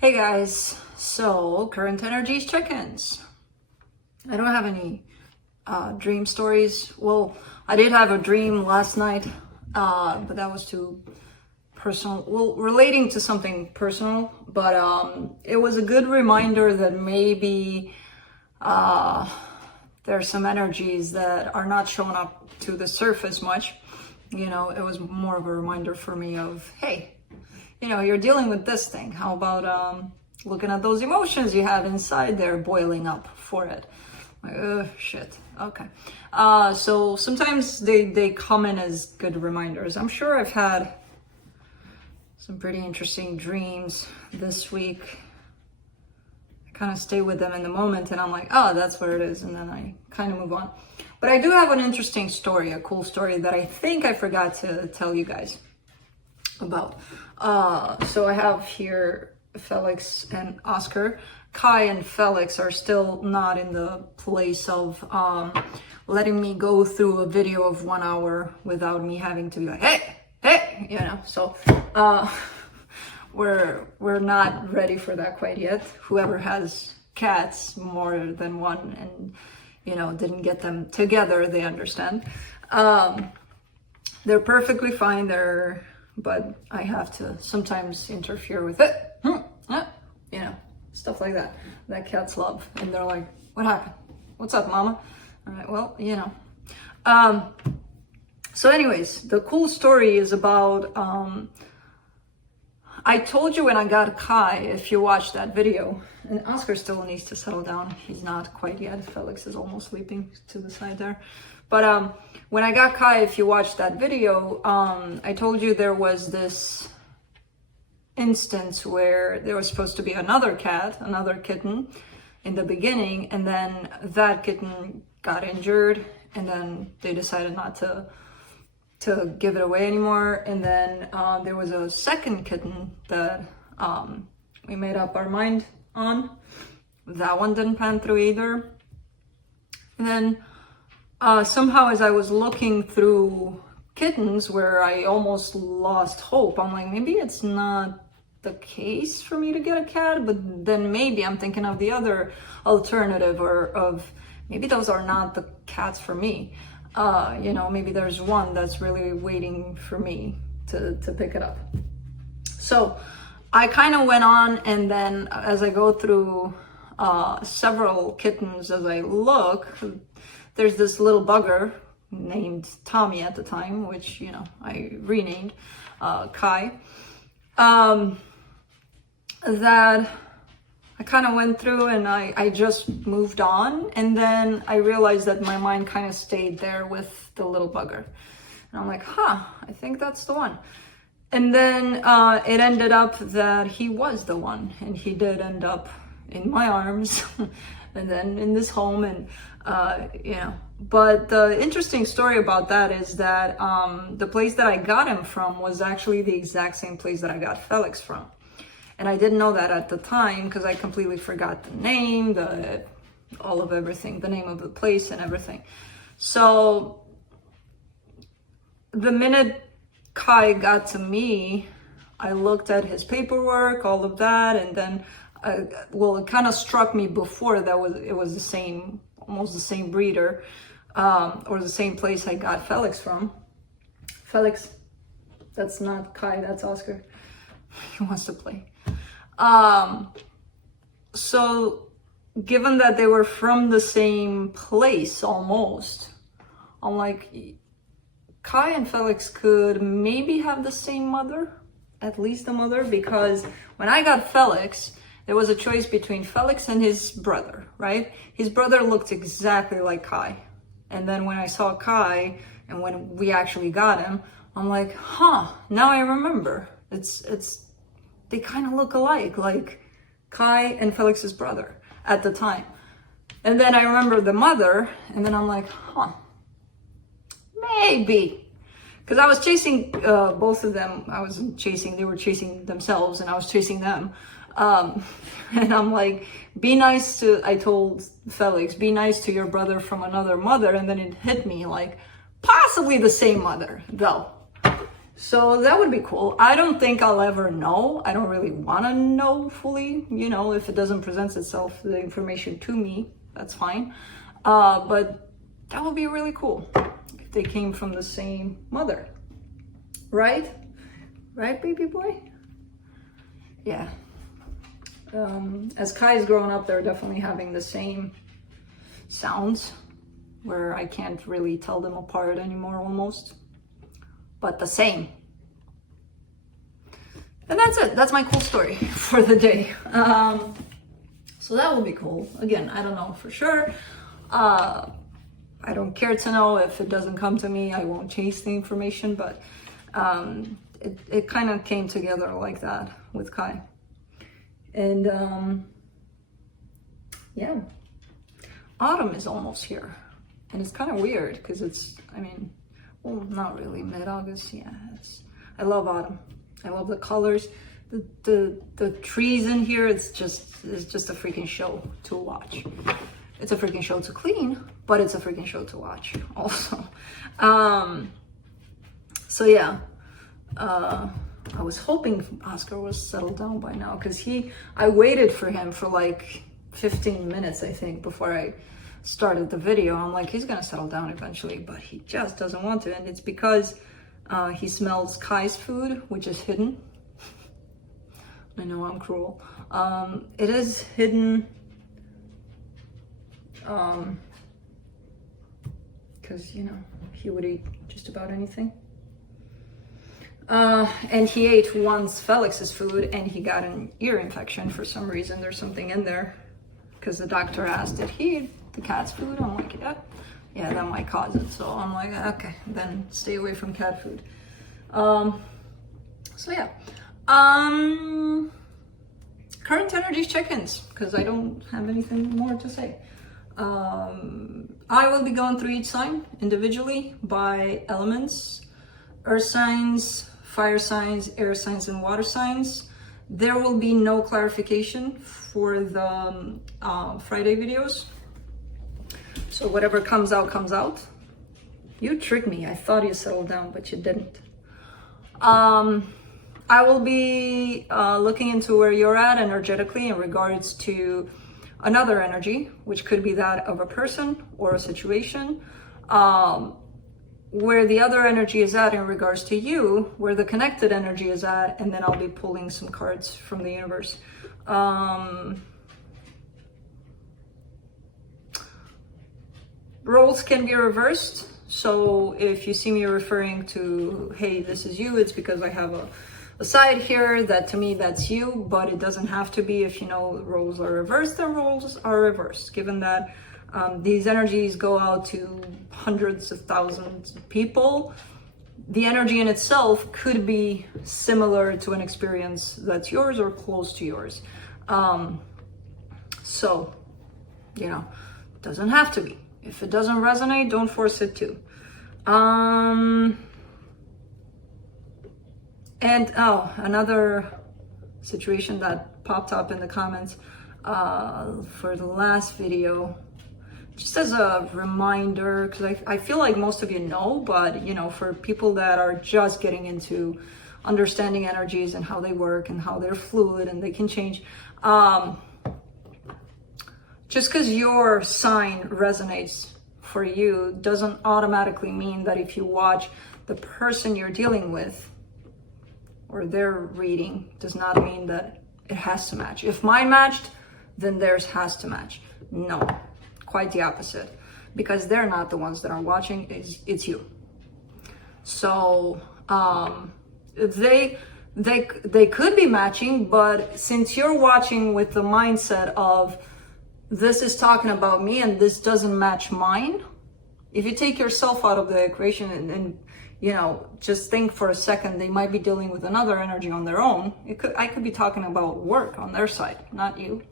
Hey guys, so current energies check-ins. I don't have any dream stories. Well, I did have a dream last night, but that was too personal. Well, relating to something personal, but it was a good reminder that maybe there's some energies that are not showing up to the surface much. You know, it was more of a reminder for me of, hey, you know, you're dealing with this thing. How about looking at those emotions you have inside there boiling up for it? Like, shit. Okay. So sometimes they come in as good reminders. I'm sure I've had some pretty interesting dreams this week. I kind of stay with them in the moment and I'm like, oh, that's what it is. And then I kind of move on. But I do have an interesting story, a cool story that I think I forgot to tell you guys about. So I have here Felix and Oscar. Kai and Felix are still not in the place of letting me go through a video of 1 hour without me having to be like, hey, you know. So we're not ready for that quite yet. Whoever has cats, more than one, and you know, didn't get them together, they understand. They're perfectly fine. But I have to sometimes interfere with it, you know, stuff like that cats love. And they're like, what happened? What's up, mama? I'm like, well, you know. So anyways, the cool story is about, I told you when I got Kai, if you watched that video, and Oscar still needs to settle down. He's not quite yet. Felix is almost sleeping to the side there. But when I got Kai, if you watched that video, I told you there was this instance where there was supposed to be another cat, another kitten in the beginning, and then that kitten got injured, and then they decided not to give it away anymore. And then there was a second kitten that we made up our mind on. That one didn't pan through either. And then somehow as I was looking through kittens where I almost lost hope, I'm like, maybe it's not the case for me to get a cat, but then maybe I'm thinking of the other alternative, or of maybe those are not the cats for me. You know, maybe there's one that's really waiting for me to pick it up. So I kind of went on, and then as I go through several kittens, as I look, there's this little bugger named Tommy at the time, which, you know, I renamed Kai, that I kind of went through, and I just moved on. And then I realized that my mind kind of stayed there with the little bugger. And I'm like, I think that's the one. And then it ended up that he was the one, and he did end up in my arms and then in this home. And you know, but the interesting story about that is that the place that I got him from was actually the exact same place that I got Felix from. And I didn't know that at the time because I completely forgot the name, all of everything, the name of the place and everything. So the minute Kai got to me, I looked at his paperwork, all of that, and then well, it kind of struck me before that it was the same, almost the same breeder, or the same place I got Felix from. Felix, that's not Kai, that's Oscar. He wants to play. So given that they were from the same place almost, I'm like, Kai and Felix could maybe have the same mother, at least a mother, because when I got Felix, there was a choice between Felix and his brother, right? His brother looked exactly like Kai. And then when I saw Kai, and when we actually got him, I'm like, now I remember. They kind of look alike, like Kai and Felix's brother at the time. And then I remember the mother, and then I'm like, maybe. Because I was chasing both of them. I wasn't chasing, they were chasing themselves, and I was chasing them. And I'm like, I told Felix, be nice to your brother from another mother. And then it hit me like, possibly the same mother, though. So that would be cool. I don't think I'll ever know. I don't really want to know fully, you know, if it doesn't present itself, the information to me, that's fine. But that would be really cool if they came from the same mother, right? Right, baby boy? Yeah. As Kai is growing up, they're definitely having the same sounds where I can't really tell them apart anymore almost, but the same. And that's it. That's my cool story for the day. So that will be cool. Again, I don't know for sure. I don't care to know. If it doesn't come to me, I won't chase the information, but it kind of came together like that with Kai. And yeah, autumn is almost here. And it's kind of weird because it's, I mean, well, not really mid-August. Yeah, I love autumn. I love the colors, the trees in here. It's just a freaking show to watch. It's a freaking show to clean, but it's a freaking show to watch also. So yeah, I was hoping Oscar was settled down by now because I waited for him for like 15 minutes, I think, before I started the video. I'm like, he's gonna settle down eventually, but he just doesn't want to. And it's because he smells Kai's food, which is hidden. I know I'm cruel. It is hidden because, you know, he would eat just about anything. And he ate once Felix's food and he got an ear infection for some reason. There's something in there because the doctor asked, did he eat the cat's food? I'm like, yeah, that might cause it. So I'm like, okay, then stay away from cat food. So yeah, current energies check-ins, because I don't have anything more to say. I will be going through each sign individually by elements: earth signs, fire signs, air signs, and water signs. There will be no clarification for the Friday videos. So whatever comes out, comes out. You tricked me. I thought you settled down, but you didn't. I will be looking into where you're at energetically in regards to another energy, which could be that of a person or a situation, where the other energy is at in regards to you, where the connected energy is at, and then I'll be pulling some cards from the universe. Roles can be reversed. So if you see me referring to, hey, this is you, it's because I have a side here that to me that's you, but it doesn't have to be. If you know roles are reversed, then roles are reversed, given that these energies go out to hundreds of thousands of people. The energy in itself could be similar to an experience that's yours or close to yours. So, you know, it doesn't have to be. If it doesn't resonate, don't force it to. And another situation that popped up in the comments for the last video, just as a reminder, because I feel like most of you know, but you know, for people that are just getting into understanding energies and how they work and how they're fluid and they can change, just because your sign resonates for you doesn't automatically mean that if you watch the person you're dealing with or their reading, does not mean that it has to match. If mine matched, then theirs has to match. No, quite the opposite, because they're not the ones that are watching, it's you. So they could be matching, but since you're watching with the mindset of, this is talking about me and this doesn't match mine, if you take yourself out of the equation and you know, just think for a second, they might be dealing with another energy on their own. I could be talking about work on their side, not you,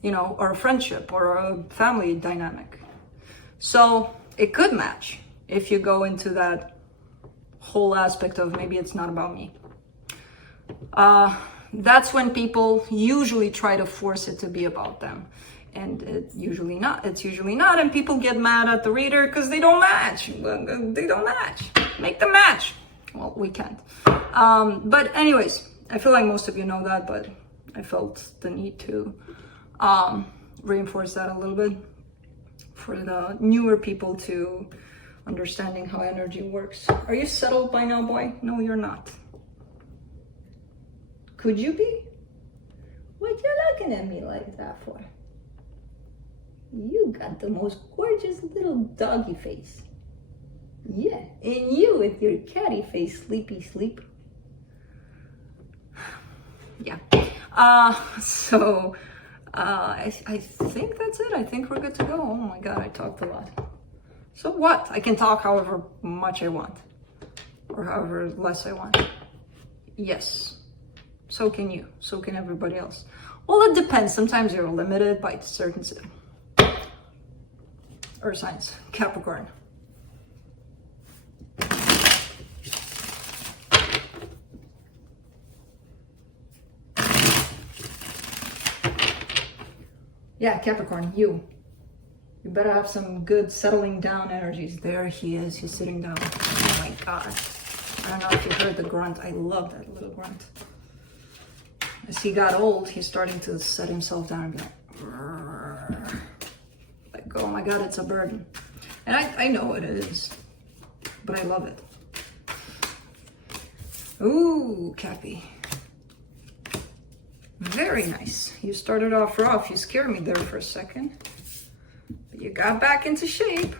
you know, or a friendship or a family dynamic. So it could match if you go into that whole aspect of maybe it's not about me. That's when people usually try to force it to be about them. And it's usually not, and people get mad at the reader because they don't match. They don't match. Make them match. well, we can't. But anyways, I feel like most of you know that, but I felt the need to reinforce that a little bit for the newer people to understanding how energy works. Are you settled by now, boy? No, you're not. Could you be? What you looking at me like that for? You got the most gorgeous little doggy face. Yeah, and you with your catty face, sleepy sleep. Yeah. I think that's it. I think we're good to go. Oh my God, I talked a lot. So what? I can talk however much I want, or however less I want. Yes. So can you. So can everybody else. Well, it depends. Sometimes you're limited by certain earth signs. Capricorn. Yeah, Capricorn, you better have some good settling down energies. There he is, he's sitting down. Oh my God. I don't know if you heard the grunt. I love that little grunt. As he got old, he's starting to set himself down and be like, oh my God, it's a burden. And I know it is, but I love it. Ooh, Cappy. Very nice. You started off rough. You scared me there for a second. But you got back into shape.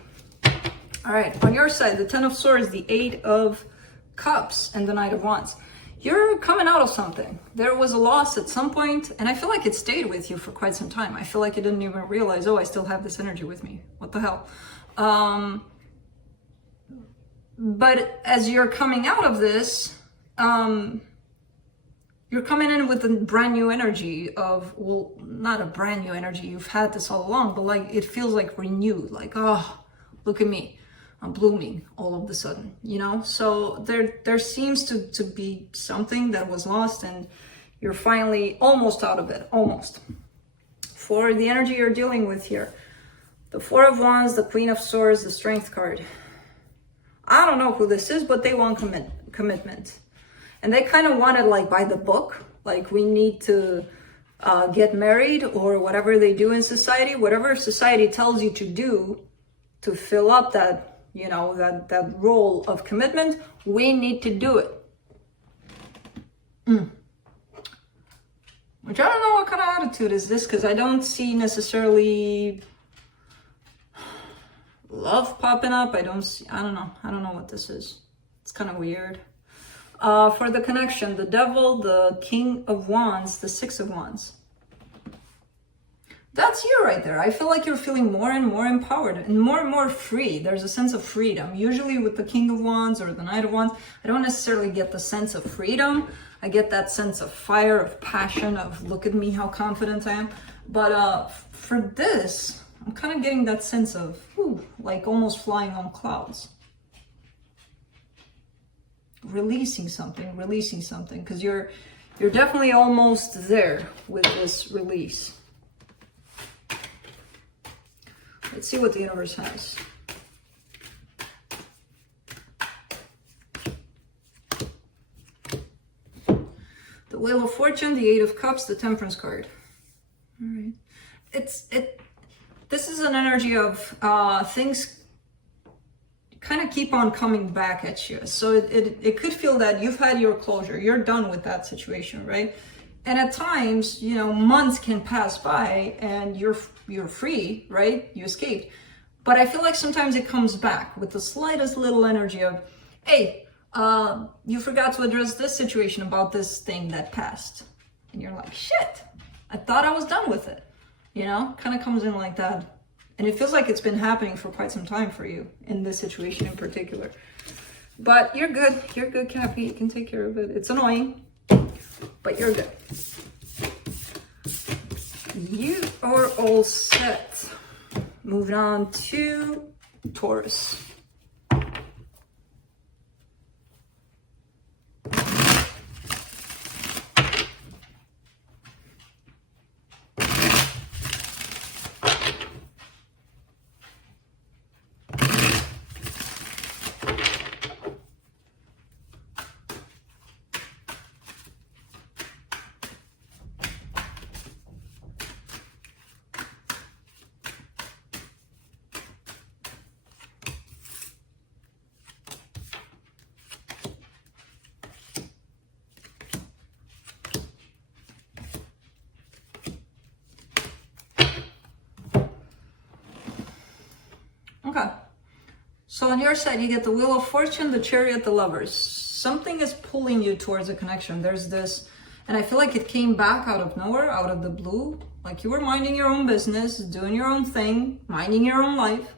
All right, on your side, the 10 of Swords, the 8 of Cups, and the Knight of Wands. You're coming out of something. There was a loss at some point, and I feel like it stayed with you for quite some time. I feel like you didn't even realize, oh, I still have this energy with me. What the hell? But as you're coming out of this, you're coming in with a brand new energy of, well, not a brand new energy, you've had this all along, but like, it feels like renewed, like, oh, look at me, I'm blooming all of a sudden, you know? So there seems to be something that was lost, and you're finally almost out of it, almost. For the energy you're dealing with here, the 4 of Wands, the Queen of Swords, the Strength card. I don't know who this is, but they want commitment. And they kind of want it like by the book, like we need to get married, or whatever they do in society, whatever society tells you to do to fill up that, you know, that role of commitment, we need to do it. Which I don't know what kind of attitude is this, because I don't see necessarily love popping up. I don't know what this is. It's kind of weird. For the connection, the Devil, the King of Wands, the 6 of Wands. That's you right there. I feel like you're feeling more and more empowered and more free. There's a sense of freedom. Usually with the King of Wands or the Knight of Wands, I don't necessarily get the sense of freedom. I get that sense of fire, of passion, of look at me, how confident I am. But for this, I'm kind of getting that sense of, like almost flying on clouds. Releasing something, because you're definitely almost there with this release. Let's see what the universe has. The Wheel of Fortune, the 8 of Cups, the Temperance card. All right. This is an energy of things kind of keep on coming back at you. So it could feel that you've had your closure, you're done with that situation, right? And at times, you know, months can pass by and you're free, right? You escaped. But I feel like sometimes it comes back with the slightest little energy of, hey, you forgot to address this situation about this thing that passed. And you're like, shit, I thought I was done with it. You know, kind of comes in like that. And it feels like it's been happening for quite some time for you in this situation in particular. But you're good. You're good, Cappy. You can take care of it. It's annoying, but you're good. You are all set. Moving on to Taurus. So on your side, you get the Wheel of Fortune, the Chariot, the Lovers. Something is pulling you towards a connection. There's this, and I feel like it came back out of nowhere, out of the blue. Like you were minding your own business, doing your own thing, minding your own life.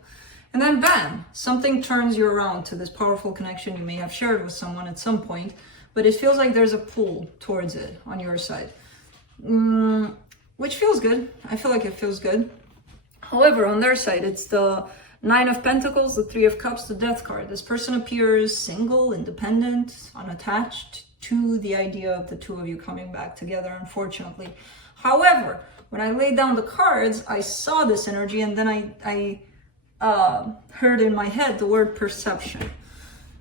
And then bam, something turns you around to this powerful connection you may have shared with someone at some point. But it feels like there's a pull towards it on your side. Which feels good. I feel like it feels good. However, on their side, it's the Nine of Pentacles, the Three of Cups, the Death card. This person appears single, independent, unattached to the idea of the two of you coming back together, unfortunately. However, when I laid down the cards, I saw this energy, and then I heard in my head the word perception.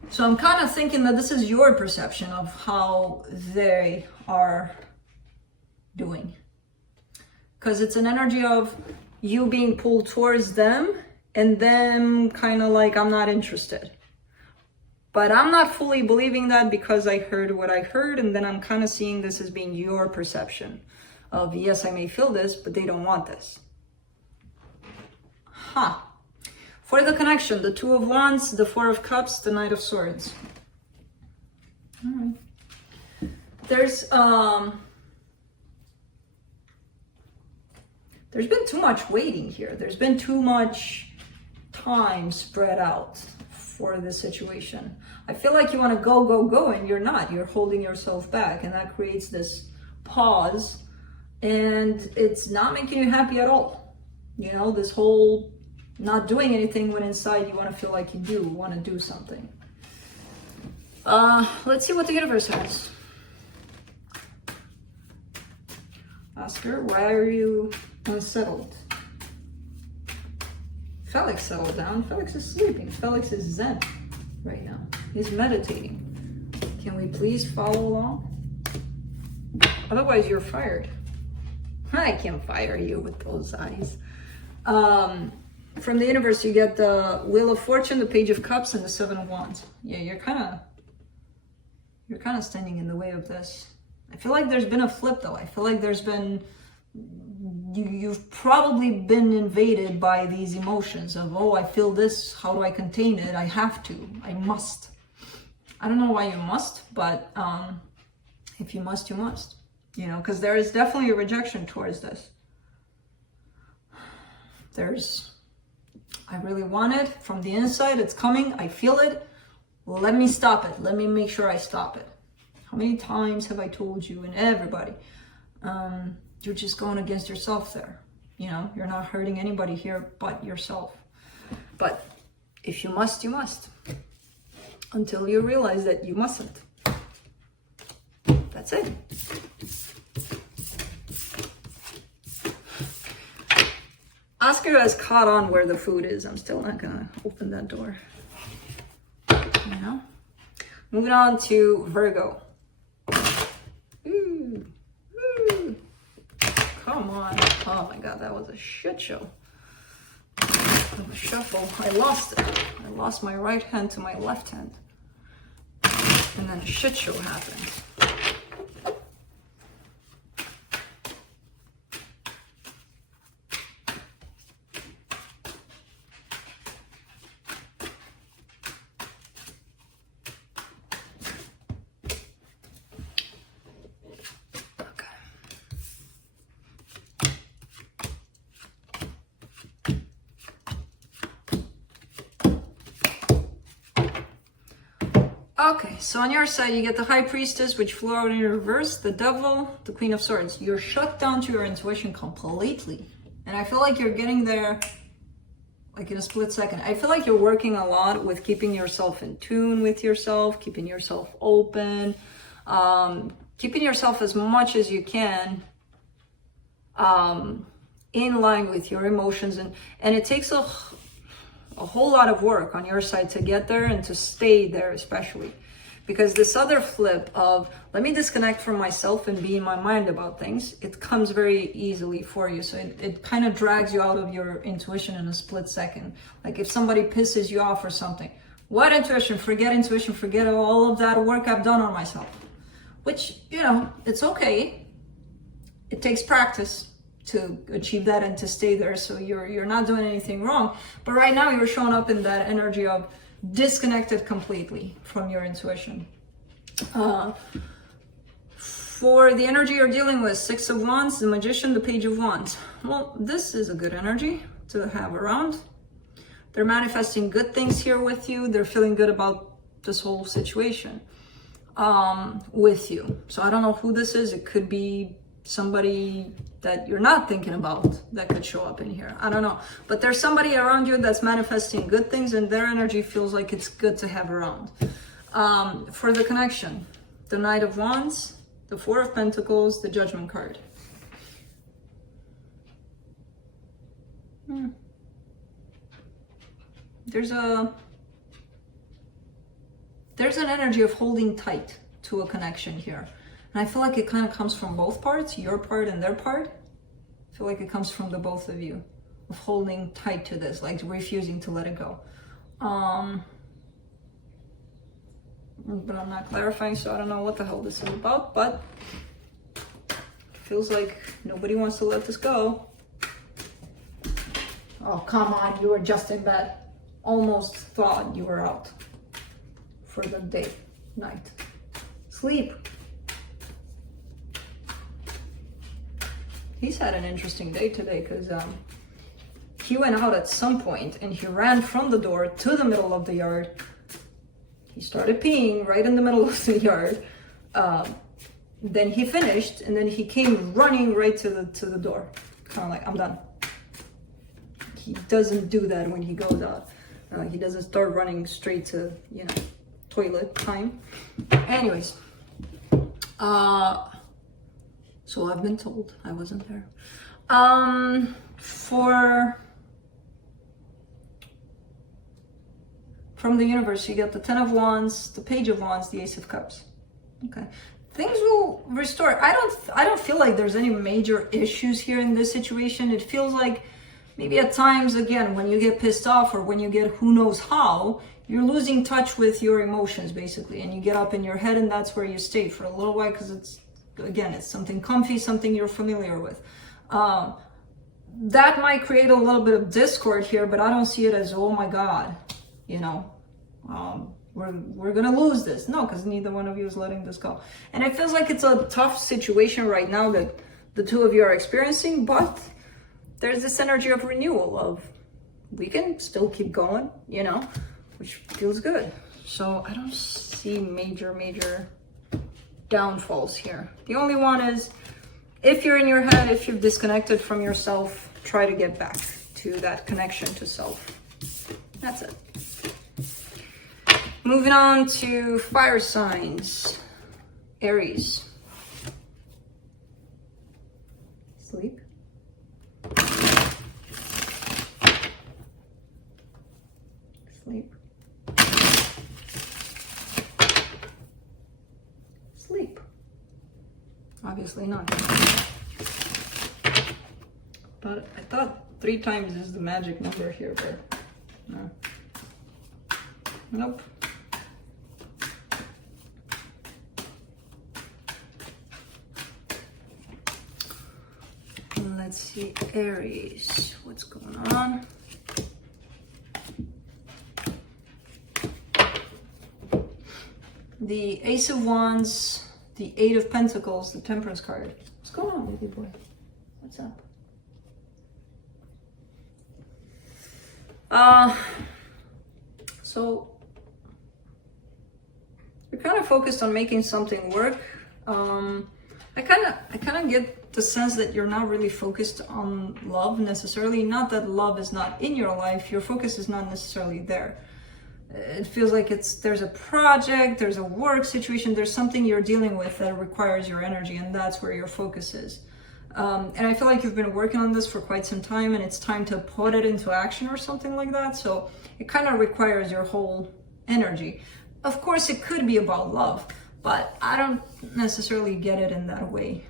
So I'm kind of thinking that this is your perception of how they are doing. Because it's an energy of you being pulled towards them and them kind of like, I'm not interested. But I'm not fully believing that because I heard what I heard, and then I'm kind of seeing this as being your perception of, yes, I may feel this, but they don't want this. For the connection, the Two of Wands, the Four of Cups, the Knight of Swords. All right. There's been too much waiting here. There's been too much time spread out for this situation. I feel like you want to go, go, go, and you're not. You're holding yourself back, and that creates this pause, and it's not making you happy at all. You know, this whole not doing anything when inside you want to feel like you do want to do something. Let's see what the universe has. Oscar, why are you unsettled? Felix settled down. Felix is sleeping. Felix is zen right now. He's meditating. Can we please follow along? Otherwise you're fired. I can't fire you with those eyes. From the universe, you get the Wheel of Fortune, the Page of Cups, and the Seven of Wands. Yeah, you're kind of standing in the way of this. I feel like there's been a flip, though. I feel like there's been, you've probably been invaded by these emotions of, oh, I feel this. How do I contain it? I have to. I must. I don't know why you must, but if you must, you must. You know, because there is definitely a rejection towards this. I really want it from the inside. It's coming. I feel it. Let me stop it. Let me make sure I stop it. How many times have I told you and everybody? You're just going against yourself there. You know, you're not hurting anybody here but yourself. But if you must, you must. Until you realize that you mustn't. That's it. Oscar has caught on where the food is. I'm still not gonna open that door. You know? Moving on to Virgo. Ooh. Ooh. Come on. Oh my God, that was a shit show. Of a shuffle. I lost it. I lost my right hand to my left hand. And then a shit show happened. Okay, so on your side, you get the High Priestess, which flew out in reverse, the Devil, the Queen of Swords. You're shut down to your intuition completely. And I feel like you're getting there like in a split second. I feel like you're working a lot with keeping yourself in tune with yourself, keeping yourself open, keeping yourself as much as you can in line with your emotions. And it takes a whole lot of work on your side to get there and to stay there, especially because this other flip of let me disconnect from myself and be in my mind about things, it comes very easily for you. So it kind of drags you out of your intuition in a split second. Like if somebody pisses you off or something, what intuition? Forget all of that work I've done on myself, which, you know, it's okay. It takes practice to achieve that and to stay there, so you're not doing anything wrong. But right now you're showing up in that energy of disconnected completely from your intuition. For the energy you're dealing with, Six of Wands, the Magician, the Page of Wands. Well, this is a good energy to have around. They're manifesting good things here with you. They're feeling good about this whole situation with you. So I don't know who this is. It could be somebody that you're not thinking about that could show up in here. I don't know. But there's somebody around you that's manifesting good things, and their energy feels like it's good to have around. For the connection, the Knight of Wands, the Four of Pentacles, the Judgment card. There's an energy of holding tight to a connection here. And I feel like it kind of comes from both parts, your part and their part. I feel like it comes from the both of you, of holding tight to this, like refusing to let it go. But I'm not clarifying, so I don't know what the hell this is about, but it feels like nobody wants to let this go. Oh, come on, you were just in bed. Almost thought you were out for the day, night. Sleep. He's had an interesting day today because he went out at some point and he ran from the door to the middle of the yard. He started peeing right in the middle of the yard. Then he finished and then he came running right to the door. Kind of like, I'm done. He doesn't do that when he goes out. He doesn't start running straight to, you know, toilet time. Anyways. So I've been told. I wasn't there. From the universe, you get the Ten of Wands, the Page of Wands, the Ace of Cups. Okay. Things will restore. I don't feel like there's any major issues here in this situation. It feels like maybe at times, again, when you get pissed off or when you get who knows how, you're losing touch with your emotions, basically. And you get up in your head and that's where you stay for a little while because it's, again, it's something comfy, something you're familiar with. That might create a little bit of discord here, but I don't see it as, oh my God, you know, we're gonna lose this. No, because neither one of you is letting this go. And it feels like it's a tough situation right now that the two of you are experiencing, but there's this energy of renewal of we can still keep going, you know, which feels good. So I don't see major downfalls here. The only one is if you're in your head, if you've disconnected from yourself, try to get back to that connection to self. That's it. Moving on to fire signs. Aries. Sleep. Sleep. Sleep. Obviously not. But I thought 3 times is the magic number here, but no. Nope. Let's see, Aries, what's going on? The Ace of Wands, the Eight of Pentacles, the Temperance card. What's going on, baby boy? What's up? So you're kind of focused on making something work. I kind of get the sense that you're not really focused on love necessarily. Not that love is not in your life. Your focus is not necessarily there. It feels like there's a project, there's a work situation, there's something you're dealing with that requires your energy, and that's where your focus is. And I feel like you've been working on this for quite some time, and it's time to put it into action or something like that. So it kind of requires your whole energy. Of course, it could be about love, but I don't necessarily get it in that way,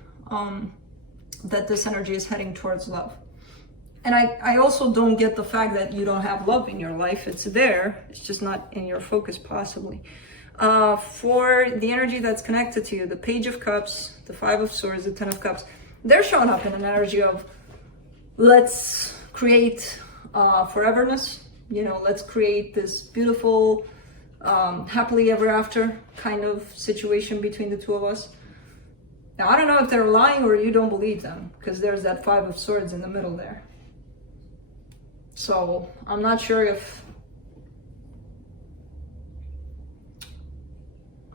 that this energy is heading towards love. And I also don't get the fact that you don't have love in your life. It's there, it's just not in your focus possibly. For the energy that's connected to you, the Page of Cups, the Five of Swords, the Ten of Cups, they're showing up in an energy of let's create foreverness, you know, let's create this beautiful, happily ever after kind of situation between the two of us. Now, I don't know if they're lying or you don't believe them, because there's that Five of Swords in the middle there. So I'm not sure if,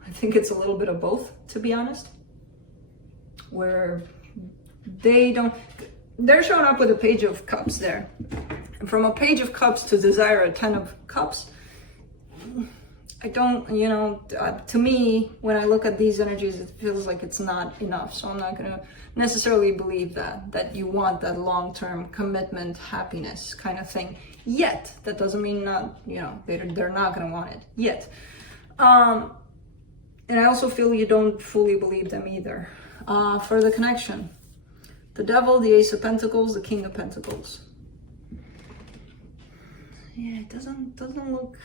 I think it's a little bit of both, to be honest, where they're showing up with a Page of Cups there. And from a Page of Cups to desire a Ten of Cups, I don't, you know, to me, when I look at these energies, it feels like it's not enough. So I'm not going to necessarily believe that you want that long-term commitment, happiness kind of thing yet. That doesn't mean not, you know, they're not going to want it yet. And I also feel you don't fully believe them either. For the connection, the Devil, the Ace of Pentacles, the King of Pentacles. Yeah, it doesn't look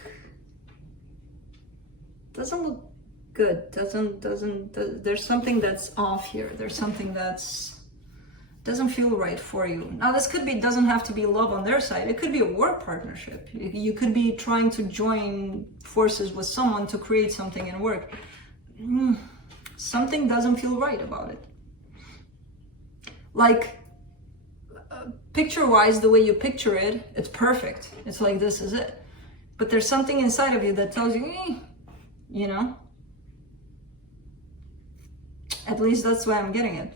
good. There's something that's off here. There's something that's doesn't feel right for you. Now this doesn't have to be love on their side. It could be a work partnership. You could be trying to join forces with someone to create something in work. Something doesn't feel right about it. Like, picture-wise, the way you picture it, it's perfect. It's like, this is it. But there's something inside of you that tells you, you know? At least that's why I'm getting it.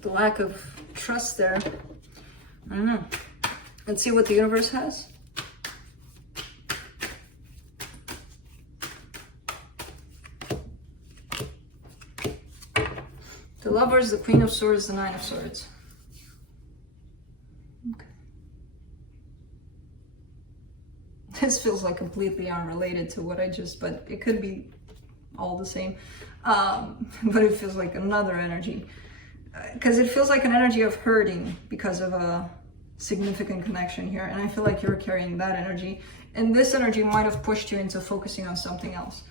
The lack of trust there. I don't know. Let's see what the universe has. The Lovers, the Queen of Swords, the Nine of Swords. Okay. This feels like completely unrelated to what I just, but it could be all the same. But it feels like another energy. Because it feels like an energy of hurting because of a significant connection here. And I feel like you're carrying that energy. And this energy might have pushed you into focusing on something else.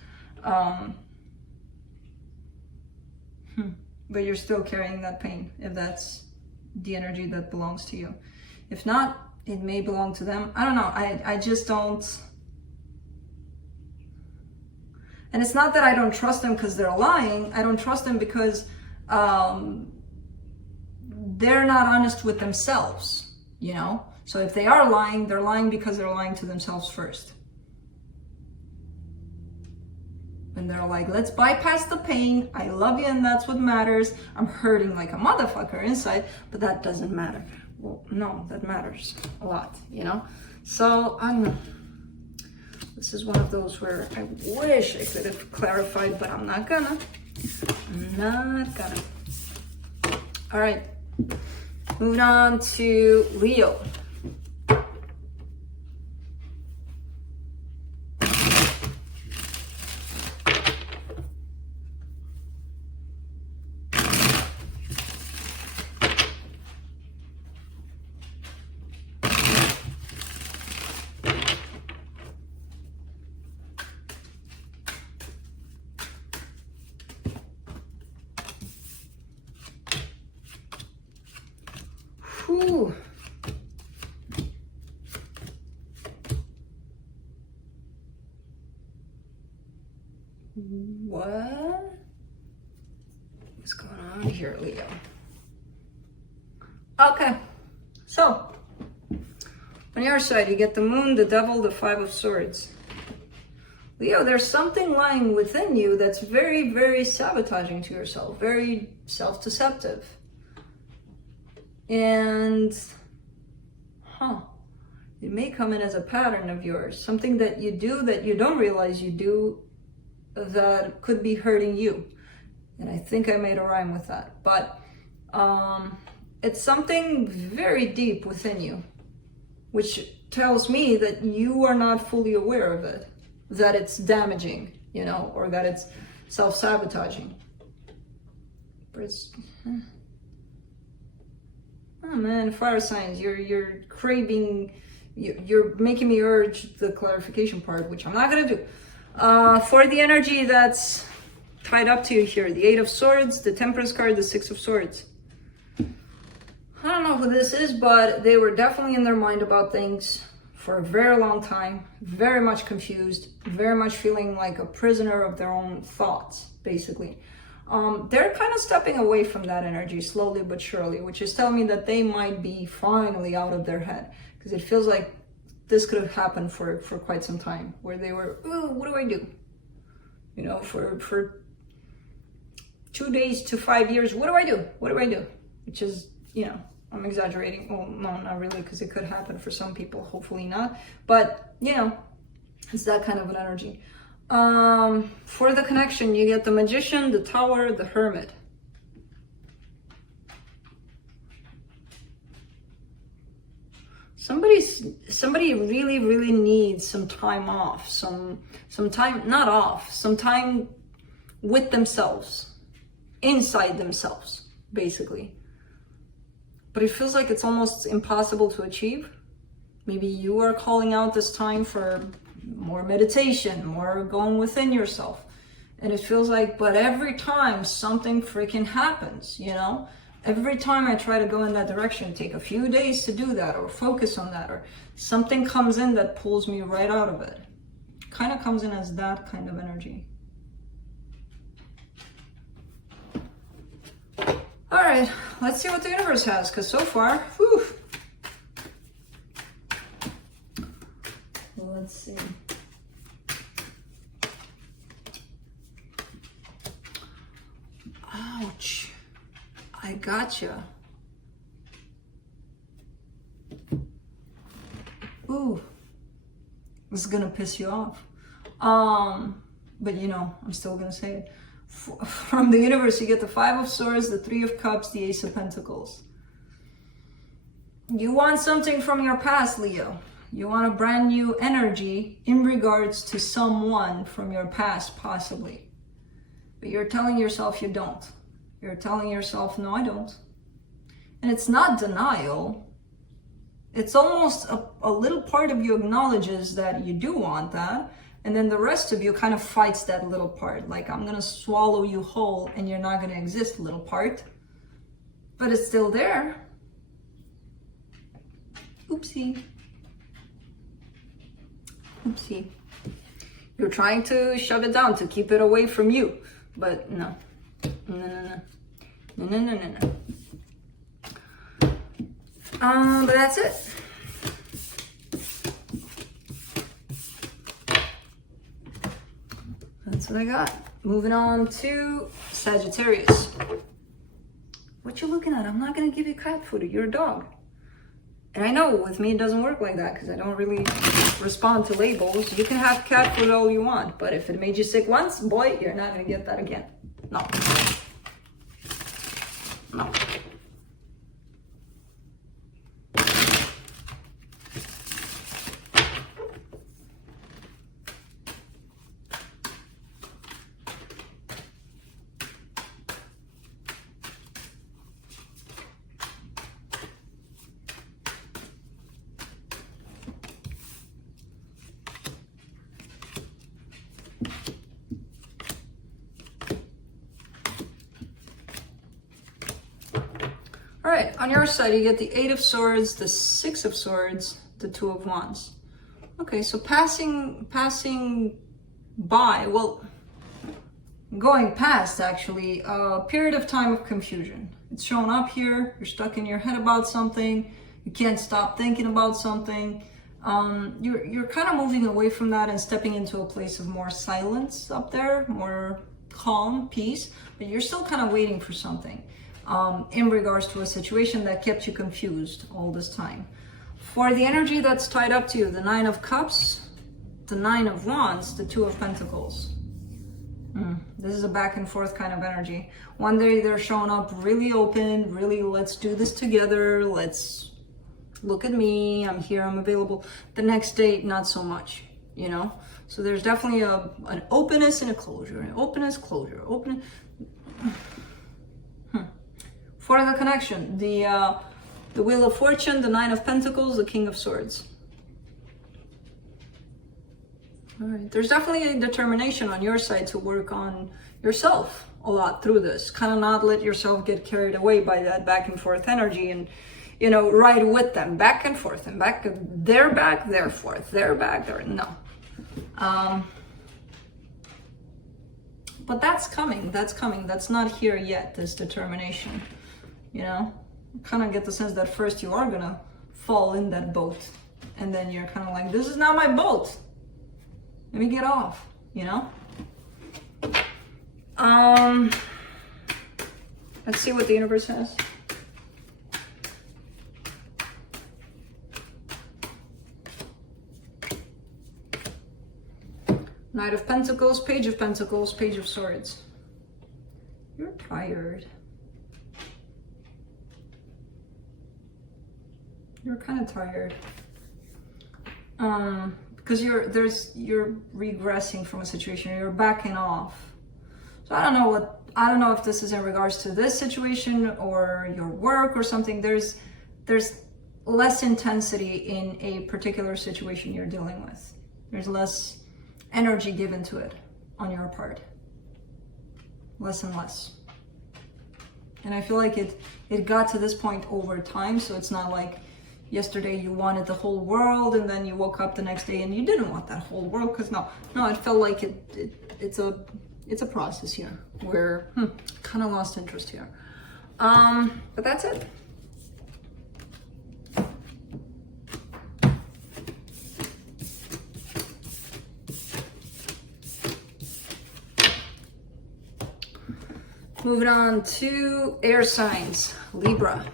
But you're still carrying that pain, if that's the energy that belongs to you. If not, it may belong to them. I don't know. I just don't. And it's not that I don't trust them because they're lying. I don't trust them because they're not honest with themselves, you know? So if they are lying, they're lying because they're lying to themselves first. And they're like, let's bypass the pain. I love you and that's what matters. I'm hurting like a motherfucker inside, but that doesn't matter. Well, no, that matters a lot, you know? So this is one of those where I wish I could have clarified, but I'm not gonna. All right, moving on to Leo. Whew. What's going on here, Leo? Okay, so on your side, you get the Moon, the Devil, the Five of Swords. Leo, there's something lying within you that's very, very sabotaging to yourself, very self-deceptive. And, it may come in as a pattern of yours, something that you do that you don't realize you do that could be hurting you. And I think I made a rhyme with that, but it's something very deep within you, which tells me that you are not fully aware of it, that it's damaging, you know, or that it's self-sabotaging. But it's... Oh man, fire signs, you're craving, you're making me urge the clarification part, which I'm not gonna do. For the energy that's tied up to you here, the Eight of Swords, the Temperance card, the Six of Swords. I don't know who this is, but they were definitely in their mind about things for a very long time, very much confused, very much feeling like a prisoner of their own thoughts, basically. They're kind of stepping away from that energy slowly but surely, which is telling me that they might be finally out of their head, because it feels like this could have happened for quite some time, where they were, oh, what do I do? You know, for 2 days to 5 years, what do I do? What do I do? Which is, you know, I'm exaggerating. Well, no, not really, because it could happen for some people, hopefully not. But, you know, it's that kind of an energy. For the connection, you get the Magician, the Tower, the Hermit. Somebody really, really needs some time off, some time, not off, some time with themselves, inside themselves, basically. But it feels like it's almost impossible to achieve. Maybe you are calling out this time for more meditation, more going within yourself. And it feels like, but every time something freaking happens, you know? Every time I try to go in that direction, take a few days to do that or focus on that, or something comes in that pulls me right out of it. Kind of comes in as that kind of energy. All right, let's see what the universe has, because so far, whew. Let's see. Ouch. I gotcha. Ooh. This is gonna piss you off. But you know, I'm still gonna say it. From the universe, you get the Five of Swords, the Three of Cups, the Ace of Pentacles. You want something from your past, Leo. You want a brand new energy in regards to someone from your past, possibly. But you're telling yourself you don't. You're telling yourself, no, I don't. And it's not denial. It's almost a little part of you acknowledges that you do want that. And then the rest of you kind of fights that little part. Like, I'm going to swallow you whole and you're not going to exist, little part. But it's still there. Oopsie. Oopsie. You're trying to shove it down to keep it away from you. But no. No, no, no. No, no, no, no, no. But that's it. That's what I got. Moving on to Sagittarius. What you looking at? I'm not going to give you cat food. You're a dog. And I know with me it doesn't work like that because I don't really respond to labels. You can have cat food all you want, but if it made you sick once, boy, you're not going to get that again. No. No. All right, on your side, you get the Eight of Swords, the Six of Swords, the Two of Wands. Okay, so passing by, well, going past, actually, a period of time of confusion. It's showing up here, you're stuck in your head about something, you can't stop thinking about something. You're kind of moving away from that and stepping into a place of more silence up there, more calm, peace, but you're still kind of waiting for something. In regards to a situation that kept you confused all this time. For the energy that's tied up to you, the Nine of Cups, the Nine of Wands, the Two of Pentacles. This is a back and forth kind of energy. One day they're showing up really open, really let's do this together, let's look at me, I'm here, I'm available. The next day, not so much, you know? So there's definitely an openness and a closure, an openness, closure, open. For the connection, the Wheel of Fortune, the Nine of Pentacles, the King of Swords. All right. There's definitely a determination on your side to work on yourself a lot through this. Kind of not let yourself get carried away by that back and forth energy, and, you know, ride with them back and forth and back. They're back, they're forth. They're back, they're no. But that's coming. That's coming. That's not here yet, this determination. You know, kind of get the sense that first you are gonna fall in that boat, and then you're kind of like, this is not my boat. Let me get off, you know? Let's see what the universe has. Knight of Pentacles, Page of Pentacles, Page of Swords. You're tired. You're kind of tired. Because you're regressing from a situation, you're backing off. So I don't know if this is in regards to this situation or your work or something. There's less intensity in a particular situation you're dealing with. There's less energy given to it on your part. Less and less. And I feel like it got to this point over time, so it's not like yesterday you wanted the whole world and then you woke up the next day and you didn't want that whole world, because no, it felt like it's a process here where kind of lost interest here. But that's it. Moving on to air signs, Libra.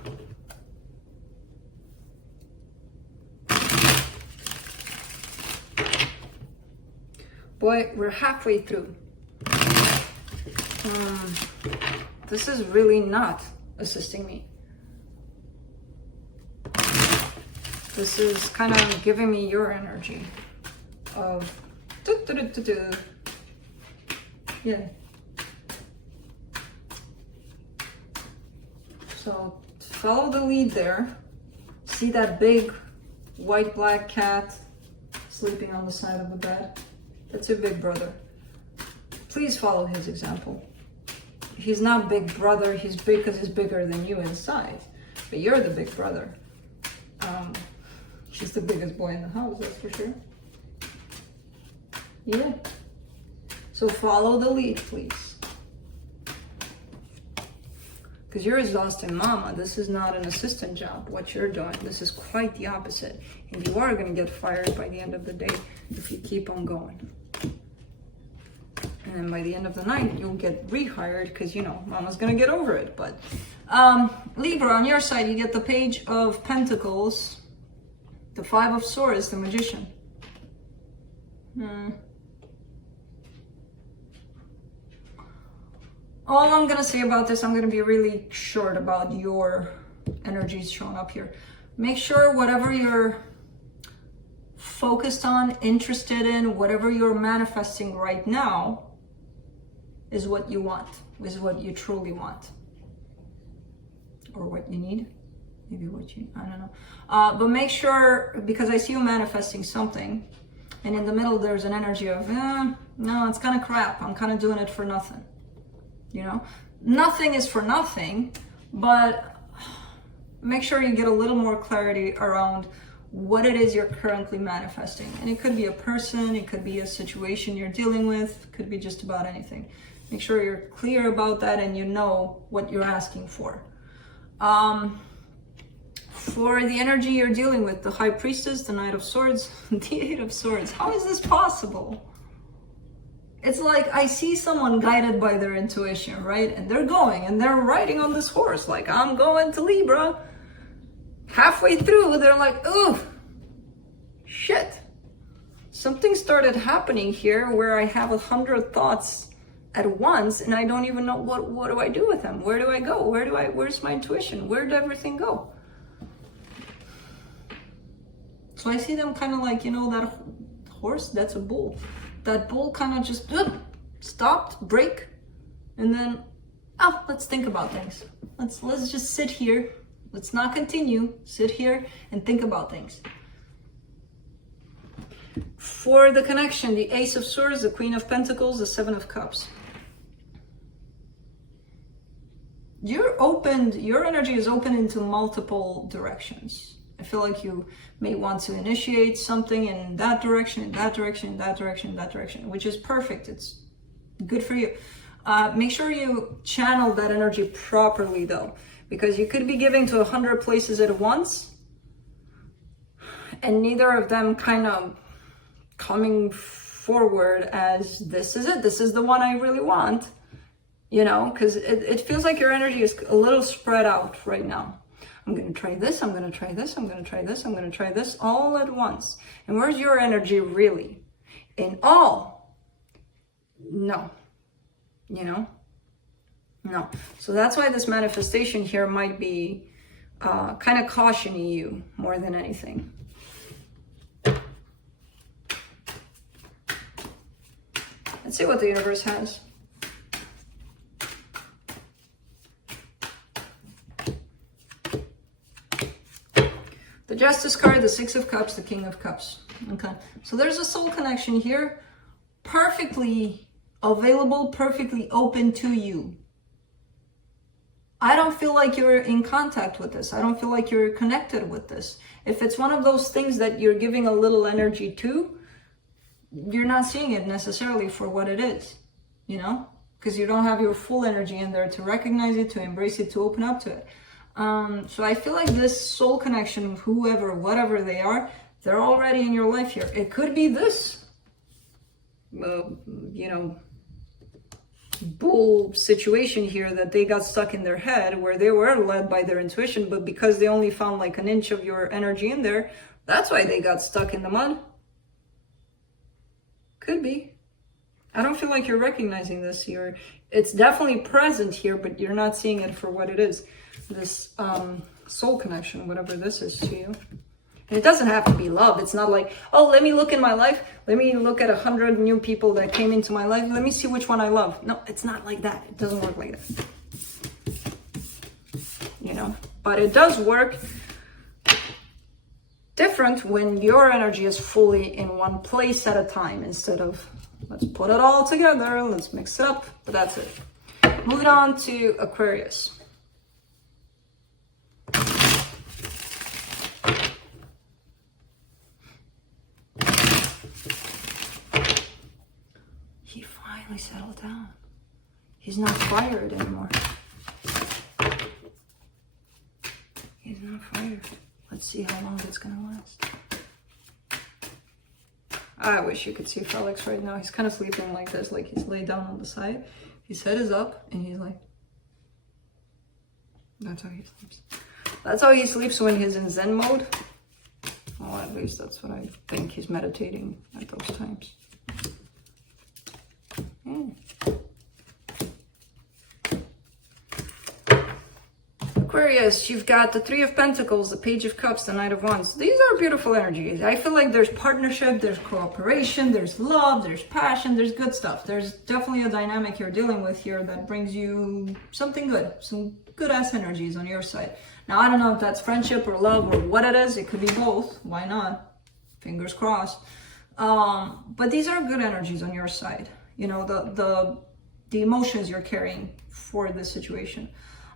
Boy, we're halfway through. This is really not assisting me. This is kind of giving me your energy of yeah. So follow the lead there. See that big white black cat sleeping on the side of the bed? That's your big brother. Please follow his example. He's not big brother, he's big because he's bigger than you in size. But you're the big brother. He's the biggest boy in the house, that's for sure. Yeah. So follow the lead, please. Because you're exhausting mama. This is not an assistant job, what you're doing. This is quite the opposite. And you are going to get fired by the end of the day if you keep on going. And then by the end of the night, you'll get rehired because, you know, mama's going to get over it. But Libra, on your side, you get the Page of Pentacles, the Five of Swords, the Magician. All I'm going to say about this, I'm going to be really short about your energies showing up here. Make sure whatever you're focused on, interested in, whatever you're manifesting right now is what you want, is what you truly want. Or what you need. Maybe what you, I don't know. But make sure, because I see you manifesting something, and in the middle there's an energy of, no, it's kind of crap. I'm kind of doing it for nothing. You know, nothing is for nothing, but make sure you get a little more clarity around what it is you're currently manifesting. And it could be a person, it could be a situation you're dealing with, it could be just about anything. Make sure you're clear about that and you know what you're asking for. For the energy you're dealing with, the High Priestess, the Knight of Swords, the Eight of Swords. How is this possible? It's like I see someone guided by their intuition, right? And they're going and they're riding on this horse like, I'm going to Libra. Halfway through, they're like, ooh, shit. Something started happening here where I have 100 thoughts at once and I don't even know what do I do with them? Where do I go? Where's my intuition? Where did everything go? So I see them kind of like, you know, that horse, that's a bull. That bull kind of just stopped, break, and then, let's think about things. Let's just sit here. Let's not continue. Sit here and think about things. For the connection, the Ace of Swords, the Queen of Pentacles, the Seven of Cups. You're opened, your energy is open into multiple directions. I feel like you may want to initiate something in that direction, in that direction, in that direction, in that direction, which is perfect. It's good for you. Make sure you channel that energy properly though, because you could be giving to 100 places at once and neither of them kind of coming forward as this is it, this is the one I really want, you know, because it feels like your energy is a little spread out right now. I'm going to try this, I'm going to try this, I'm going to try this, I'm going to try this all at once. And where's your energy really? In all? No. You know? No. So that's why this manifestation here might be kind of cautioning you more than anything. Let's see what the universe has. The Justice card, the Six of Cups, the King of Cups. Okay, so there's a soul connection here, perfectly available, perfectly open to you. I don't feel like you're in contact with this. I don't feel like you're connected with this. If it's one of those things that you're giving a little energy to, you're not seeing it necessarily for what it is, you know, because you don't have your full energy in there to recognize it, to embrace it, to open up to it. So I feel like this soul connection, whoever, whatever they are, they're already in your life here. It could be this, you know, bull situation here that they got stuck in their head where they were led by their intuition, but because they only found like an inch of your energy in there, that's why they got stuck in the mud. Could be. I don't feel like you're recognizing this here. It's definitely present here, but you're not seeing it for what it is. This soul connection, whatever this is to you. And it doesn't have to be love. It's not like, oh, let me look in my life. Let me look at 100 new people that came into my life. Let me see which one I love. No, it's not like that. It doesn't work like that. You know, but it does work different when your energy is fully in one place at a time instead of let's put it all together, let's mix it up, but that's it. Moving on to Aquarius. He finally settled down. He's not fired anymore. He's not fired. Let's see how long it's gonna last. I wish you could see Felix right now. He's kind of sleeping like this, like he's laid down on the side. His head is up and he's like, that's how he sleeps. That's how he sleeps when he's in Zen mode. Well, at least that's what I think. He's meditating at those times. Aquarius, you've got the Three of Pentacles, the Page of Cups, the Knight of Wands. These are beautiful energies. I feel like there's partnership, there's cooperation, there's love, there's passion, there's good stuff. There's definitely a dynamic you're dealing with here that brings you something good, some good ass energies on your side. Now, I don't know if that's friendship or love or what it is. It could be both. Why not? Fingers crossed. But these are good energies on your side. You know, the emotions you're carrying for this situation.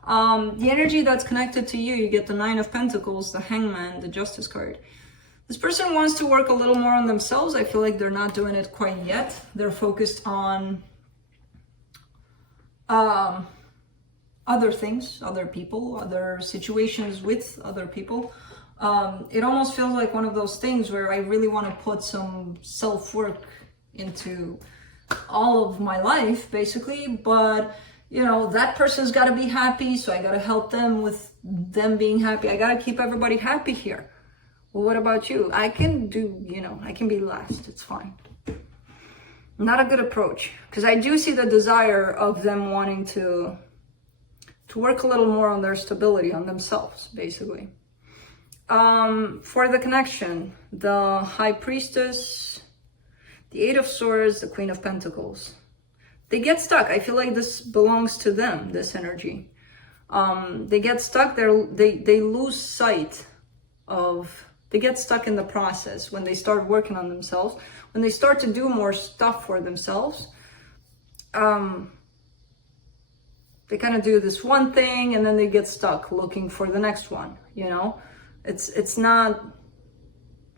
The energy that's connected to you, you get the Nine of Pentacles, the Hangman, the Justice card. This person wants to work a little more on themselves. I feel like they're not doing it quite yet. They're focused on other things, other people, other situations with other people. It almost feels like one of those things where I really want to put some self-work into all of my life, basically, but you know, that person's got to be happy, so I got to help them with them being happy. I got to keep everybody happy here. Well, what about you? I can do, you know, I can be last. It's fine. Not a good approach, because I do see the desire of them wanting to work a little more on their stability, on themselves, basically. For the connection, the High Priestess, the Eight of Swords, the Queen of Pentacles. They get stuck. I feel like this belongs to them, this energy. They get stuck. They lose sight of They get stuck in the process when they start working on themselves. When they start to do more stuff for themselves, they kind of do this one thing and then they get stuck looking for the next one, you know? It's not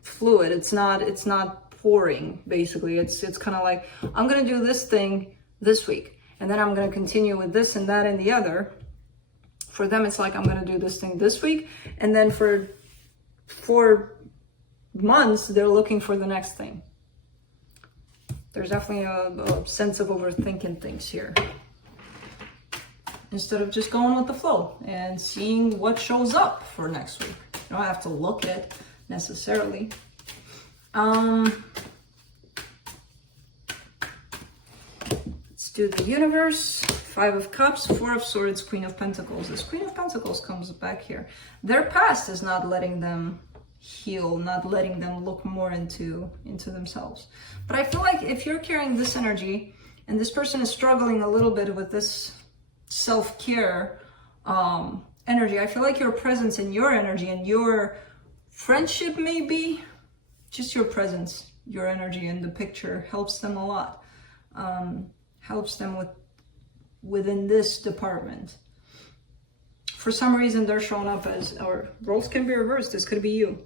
fluid, it's not pouring, basically. It's kind of like, I'm gonna do this thing this week, and then I'm gonna continue with this and that and the other. For them, it's like, I'm gonna do this thing this week, and then for 4 months, they're looking for the next thing. There's definitely a sense of overthinking things here, instead of just going with the flow and seeing what shows up for next week. You don't have to look at necessarily. Let's do the universe. 5 of Cups, 4 of Swords, Queen of Pentacles. This Queen of Pentacles comes back here. Their past is not letting them heal, not letting them look more into themselves. But I feel like if you're carrying this energy and this person is struggling a little bit with this self-care energy, I feel like your presence and your energy and your friendship, maybe just your presence, your energy in the picture helps them a lot. Helps them within this department. For some reason, they're showing up as, or roles can be reversed. This could be you.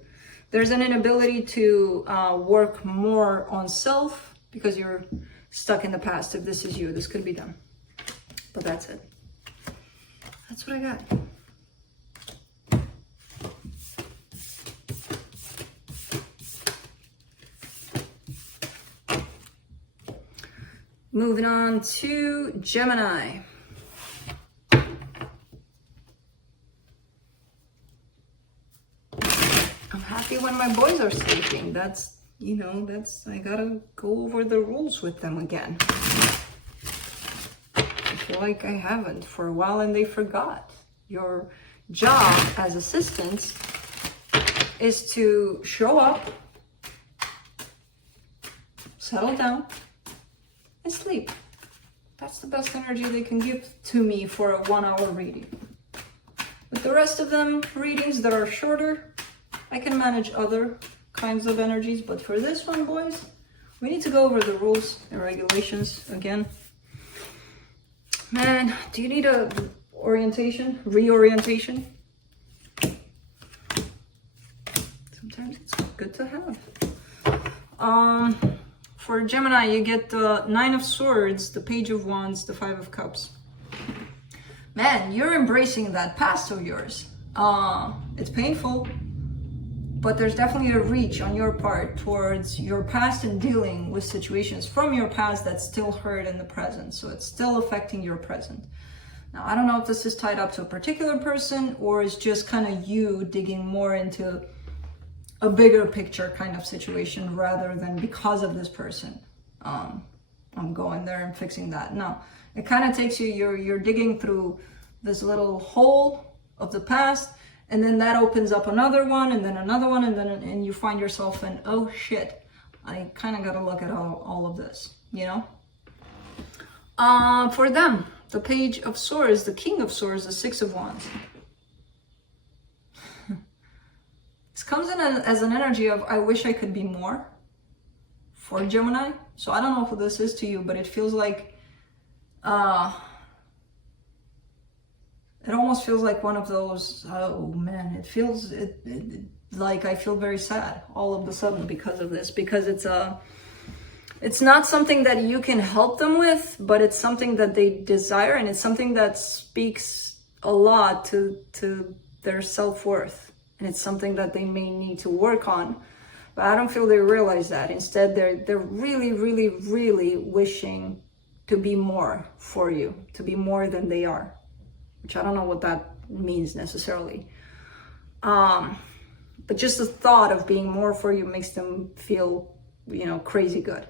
There's an inability to work more on self because you're stuck in the past. If this is you, this could be them. But that's it. That's what I got. Moving on to Gemini. I'm happy when my boys are sleeping. That's, you know, I gotta go over the rules with them again. I feel like I haven't for a while and they forgot. Your job as assistants is to show up, settle down, and sleep. That's the best energy they can give to me for a 1-hour reading. With the rest of them readings that are shorter, I can manage other kinds of energies, but for this one, boys, we need to go over the rules and regulations again. Man, do you need a reorientation? Sometimes it's good to have. For Gemini, you get the 9 of Swords, the Page of Wands, the 5 of Cups. Man, you're embracing that past of yours. It's painful, but there's definitely a reach on your part towards your past and dealing with situations from your past that still hurt in the present. So it's still affecting your present. Now, I don't know if this is tied up to a particular person or it's just kind of you digging more into a bigger picture kind of situation rather than because of this person. I'm going there and fixing that. No, it kind of takes you, you're digging through this little hole of the past, and then that opens up another one, and then another one, and you find yourself in, oh shit, I kind of got to look at all of this, you know? For them, the Page of Swords, the King of Swords, the 6 of Wands. This comes in as an energy of, I wish I could be more for Gemini. So I don't know who this is to you, but it feels like, it almost feels like one of those, oh man, it feels like I feel very sad all of a sudden because of this, because it's not something that you can help them with, but it's something that they desire, and it's something that speaks a lot to their self-worth. And it's something that they may need to work on, but I don't feel they realize that. Instead, they're really, really, really wishing to be more for you, to be more than they are, which I don't know what that means necessarily. But just the thought of being more for you makes them feel, you know, crazy good.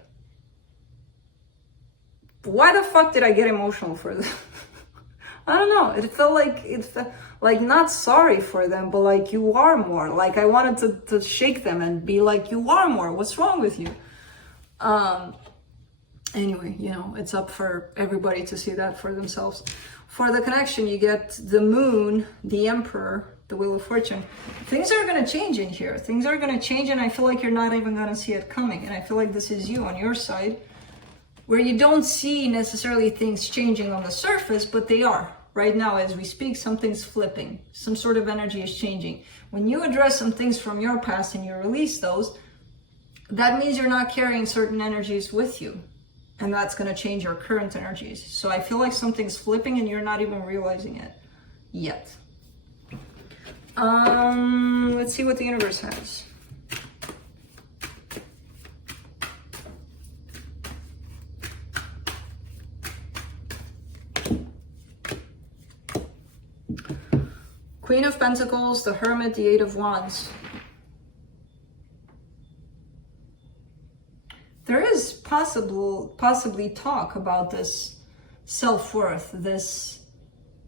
Why the fuck did I get emotional for this? I don't know. It felt like not sorry for them, but like you are more. Like I wanted to shake them and be like, you are more. What's wrong with you? Anyway, you know, it's up for everybody to see that for themselves. For the connection, you get the Moon, the Emperor, the Wheel of Fortune. Things are going to change in here. Things are going to change, and I feel like you're not even going to see it coming. And I feel like this is you on your side, where you don't see necessarily things changing on the surface, but they are. Right now, as we speak, something's flipping. Some sort of energy is changing. When you address some things from your past and you release those, that means you're not carrying certain energies with you. And that's going to change your current energies. So I feel like something's flipping and you're not even realizing it yet. Let's see what the universe has. Queen of Pentacles, the Hermit, the Eight of Wands. There is possibly talk about this self-worth, this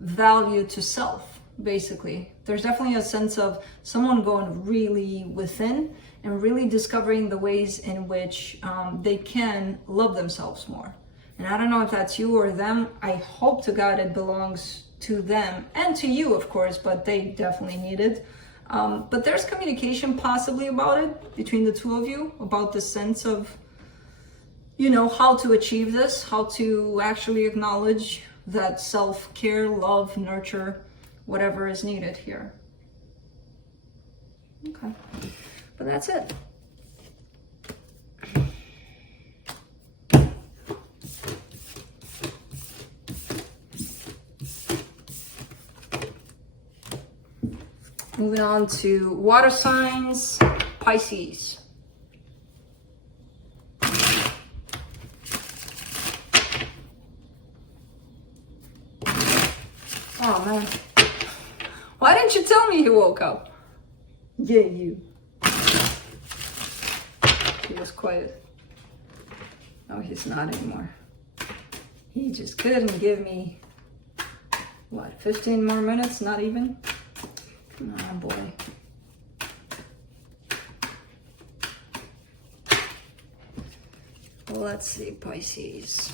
value to self, basically. There's definitely a sense of someone going really within and really discovering the ways in which they can love themselves more. And I don't know if that's you or them. I hope to God it belongs to them and to you, of course, but they definitely need it. But there's communication possibly about it between the two of you, about the sense of, you know, how to achieve this, how to actually acknowledge that self-care, love, nurture, whatever is needed here. Okay, but that's it. Moving on to water signs, Pisces. Oh man, why didn't you tell me he woke up? Yeah, you. He was quiet. No, he's not anymore. He just couldn't give me, what, 15 more minutes? Not even? Come on, boy. Let's see, Pisces.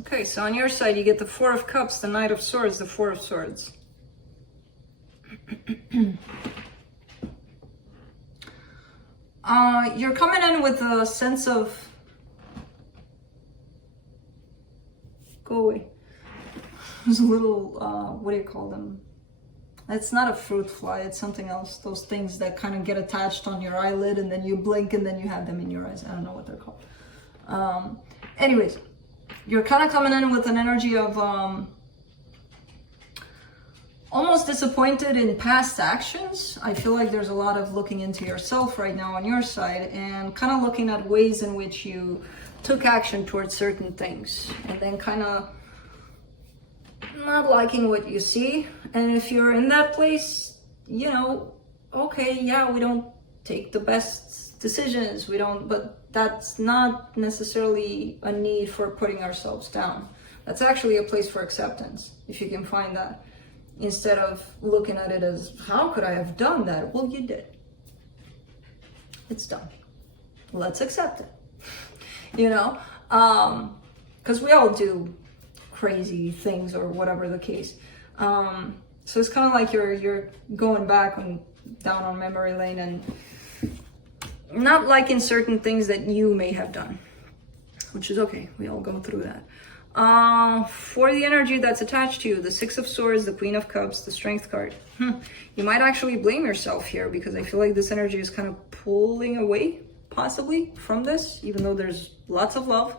Okay, so on your side, you get the Four of Cups, the Knight of Swords, the Four of Swords. You're coming in with a sense of... Go away. There's a little, what do you call them? It's not a fruit fly, it's something else. Those things that kind of get attached on your eyelid and then you blink and then you have them in your eyes. I don't know what they're called. Anyways, you're kind of coming in with an energy of almost disappointed in past actions. I feel like there's a lot of looking into yourself right now on your side and kind of looking at ways in which you took action towards certain things and then kind of not liking what you see. And if you're in that place, you know, okay, yeah, we don't take the best decisions, but that's not necessarily a need for putting ourselves down. That's actually a place for acceptance, if you can find that, instead of looking at it as, how could I have done that? Well, you did. It's done. Let's accept it. You know, because we all do crazy things or whatever the case. So it's kind of like you're going back down on memory lane and not liking certain things that you may have done, which is okay. We all go through that. For the energy that's attached to you, the Six of Swords, the Queen of Cups, the Strength card. You might actually blame yourself here because I feel like this energy is kind of pulling away possibly from this, even though there's lots of love.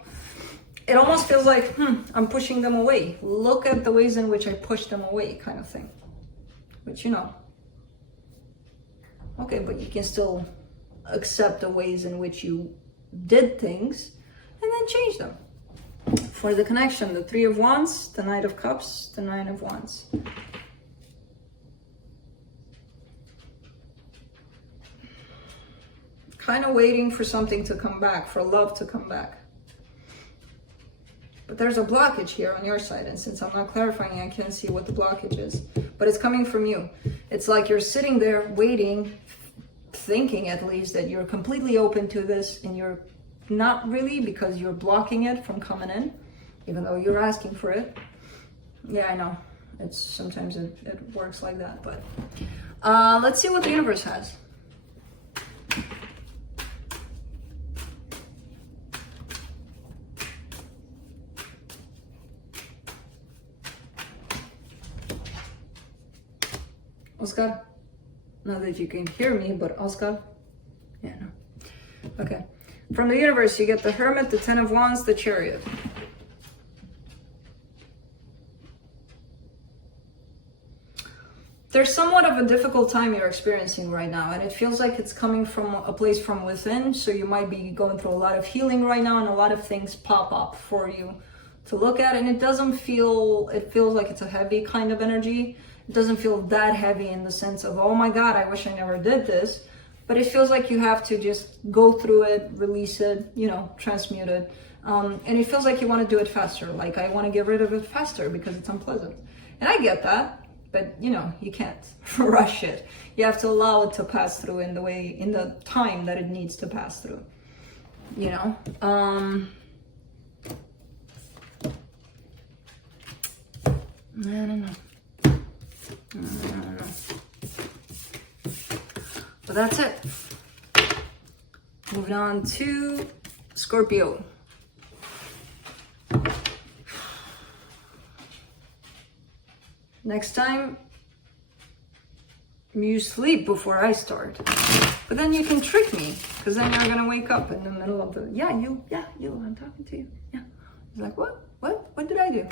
It almost feels like, I'm pushing them away. Look at the ways in which I push them away, kind of thing. Which, you know, okay, but you can still accept the ways in which you did things and then change them. For the connection, the Three of Wands, the Knight of Cups, the Nine of Wands. Kind of waiting for something to come back, for love to come back. But there's a blockage here on your side, and since I'm not clarifying, I can't see what the blockage is. But it's coming from you. It's like you're sitting there waiting, thinking at least that you're completely open to this, and you're not really, because you're blocking it from coming in, even though you're asking for it. Yeah, I know. It's sometimes it works like that, but let's see what the universe has. Oscar? Not that you can hear me, but Oscar? Yeah, no. Okay. From the universe, you get the Hermit, the Ten of Wands, the Chariot. There's somewhat of a difficult time you're experiencing right now, and it feels like it's coming from a place from within, so you might be going through a lot of healing right now, and a lot of things pop up for you to look at, and it doesn't feel, it feels like it's a heavy kind of energy. It doesn't feel that heavy in the sense of, oh my God, I wish I never did this. But it feels like you have to just go through it, release it, you know, transmute it. And it feels like you want to do it faster. Like, I want to get rid of it faster because it's unpleasant. And I get that, but you know, you can't rush it. You have to allow it to pass through in the time that it needs to pass through, you know? I don't know. But that's it. Moving on to Scorpio. Next time, you sleep before I start. But then you can trick me, because then you're gonna wake up in the middle of the, you, I'm talking to you. Yeah. He's like, what? What did I do?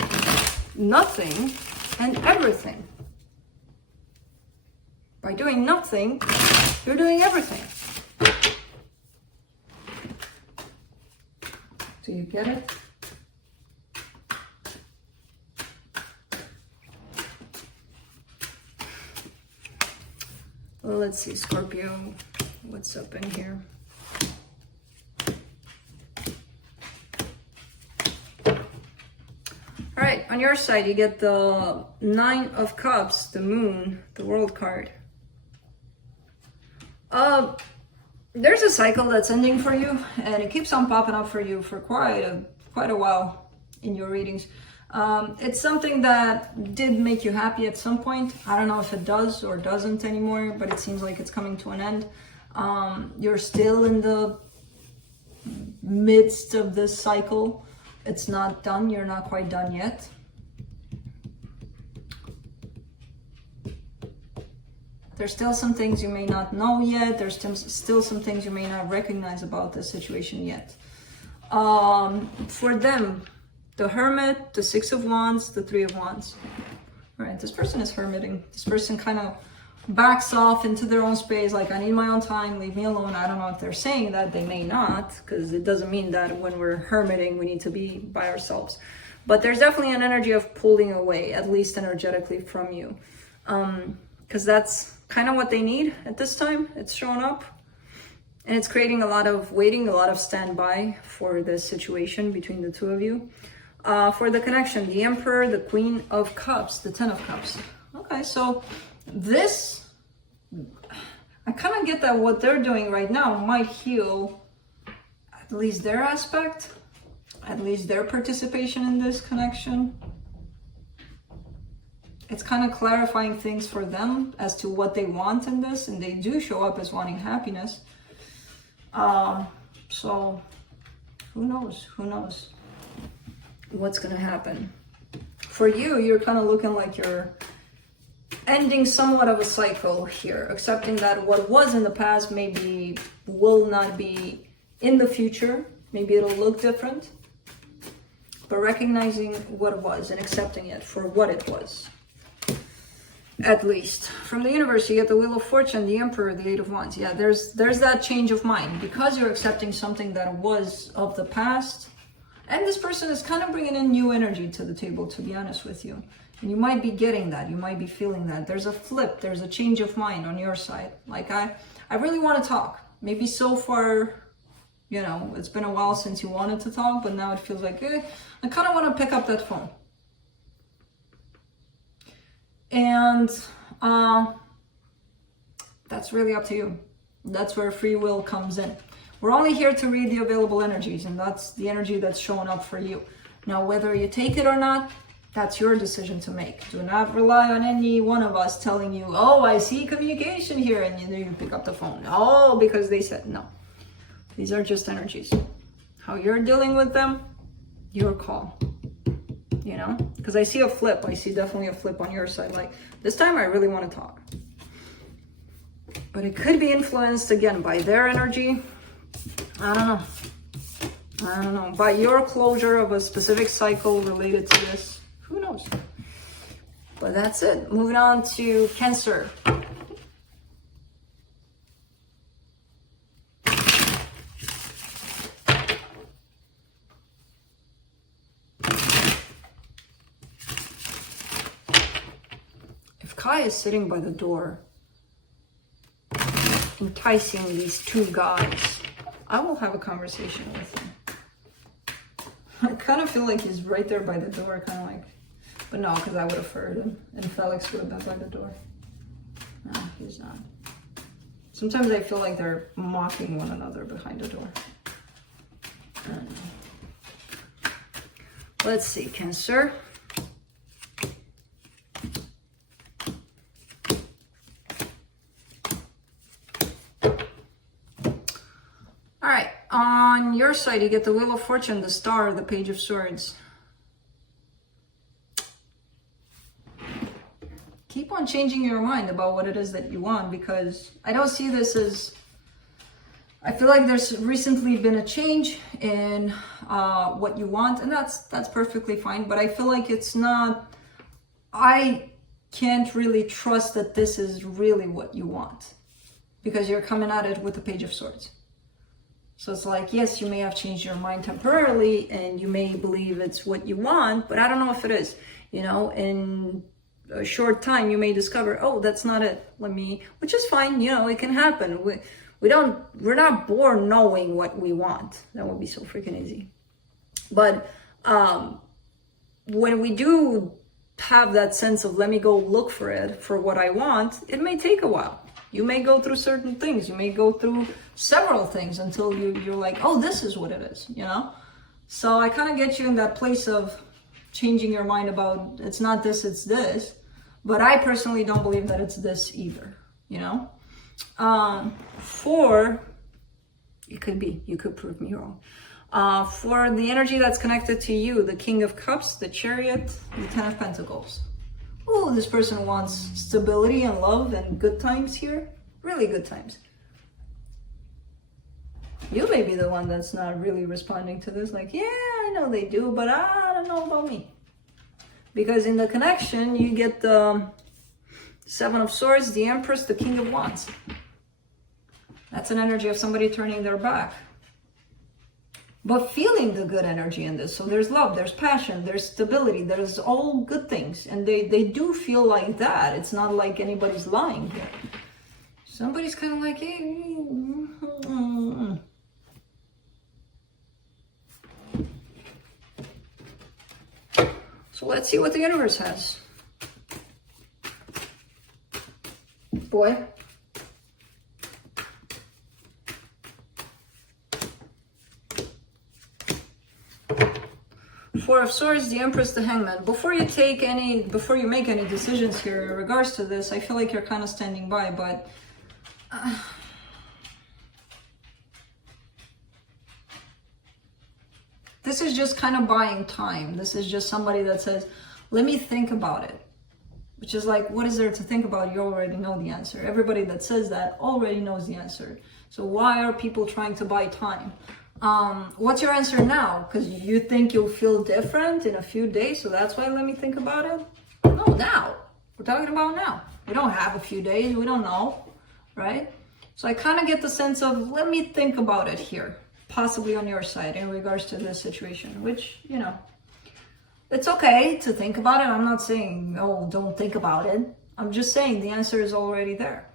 Nothing and everything. By doing nothing, you're doing everything. Do you get it? Well, let's see, Scorpio, what's up in here? All right, on your side, you get the Nine of Cups, the Moon, the World card. There's a cycle that's ending for you, and it keeps on popping up for you for quite a while in your readings. It's something that did make you happy at some point. I don't know if it does or doesn't anymore, but it seems like it's coming to an end. You're still in the midst of this cycle. It's not done. You're not quite done yet. There's still some things you may not know yet. There's still some things you may not recognize about the situation yet. For them, the Hermit, the Six of Wands, the Three of Wands. All right, this person is hermiting. This person kind of backs off into their own space, like, I need my own time, leave me alone. I don't know if they're saying that, they may not, because it doesn't mean that when we're hermiting, we need to be by ourselves. But there's definitely an energy of pulling away, at least energetically, from you. Because that's kind of what they need at this time. It's showing up. And it's creating a lot of waiting, a lot of standby for this situation between the two of you. For the connection, the Emperor, the Queen of Cups, the Ten of Cups. Okay, so this, I kind of get that what they're doing right now might heal at least their aspect, at least their participation in this connection. It's kind of clarifying things for them as to what they want in this, and they do show up as wanting happiness. So who knows what's gonna happen. For you, you're kind of looking like you're ending somewhat of a cycle here, accepting that what was in the past maybe will not be in the future. Maybe it'll look different, but recognizing what it was and accepting it for what it was. At least. From the universe, you get the Wheel of Fortune, the Emperor, the Eight of Wands. Yeah, there's that change of mind. Because you're accepting something that was of the past, and this person is kind of bringing in new energy to the table, to be honest with you. And you might be getting that. You might be feeling that. There's a flip. There's a change of mind on your side. Like, I really want to talk. Maybe so far, you know, it's been a while since you wanted to talk, but now it feels like, I kind of want to pick up that phone. And that's really up to you. That's where free will comes in. We're only here to read the available energies, and that's the energy that's showing up for you. Now, whether you take it or not, that's your decision to make. Do not rely on any one of us telling you, oh, I see communication here, and you pick up the phone. Oh, because they said no. These are just energies. How you're dealing with them, your call. You know? Because I see a flip. I see definitely a flip on your side. Like, this time I really want to talk. But it could be influenced, again, by their energy. I don't know. By your closure of a specific cycle related to this. Who knows? But that's it. Moving on to Cancer. If Kai is sitting by the door, enticing these two guys, I will have a conversation with him. I kind of feel like he's right there by the door, kind of like, but no, because I would have heard him, and Felix would have been by the door. No, he's not. Sometimes I feel like they're mocking one another behind the door. I don't know. Let's see, Cancer. All right, on your side, you get the Wheel of Fortune, the Star, the Page of Swords. Keep on changing your mind about what it is that you want, because I don't see this as, I feel like there's recently been a change in what you want, and that's perfectly fine, but I feel like it's not, I can't really trust that this is really what you want, because you're coming at it with the Page of Swords. So it's like, yes, you may have changed your mind temporarily and you may believe it's what you want, but I don't know if it is. You know, in a short time, you may discover, oh, that's not it. Which is fine. You know, it can happen. We're not born knowing what we want. That would be so freaking easy. But when we do have that sense of, let me go look for it, for what I want, it may take a while. You may go through certain things. You may go through several things until you're like, oh, this is what it is, you know? So I kind of get you in that place of changing your mind about, it's not this, it's this. But I personally don't believe that it's this either, you know? It could be, you could prove me wrong. For the energy that's connected to you, the King of Cups, the Chariot, the Ten of Pentacles. Oh, this person wants stability and love and good times here. Really good times. You may be the one that's not really responding to this. Like, yeah, I know they do, but I don't know about me. Because in the connection, you get the Seven of Swords, the Empress, the King of Wands. That's an energy of somebody turning their back. But feeling the good energy in this. So there's love, there's passion, there's stability, there's all good things. And they do feel like that. It's not like anybody's lying here. Somebody's kind of like, hey. So let's see what the universe has. Boy. Four of Swords, the Empress, the Hangman. Before you make any decisions here in regards to this, I feel like you're kind of standing by, but this is just kind of buying time. This is just somebody that says, let me think about it. Which is like, what is there to think about? You already know the answer. Everybody that says that already knows the answer. So why are people trying to buy time? What's your answer now? Because you think you'll feel different in a few days, so that's why let me think about it? No, now. We're talking about now. We don't have a few days. We don't know, right? So I kind of get the sense of, let me think about it here, possibly on your side in regards to this situation, which, you know, it's okay to think about it. I'm not saying, oh, don't think about it. I'm just saying the answer is already there.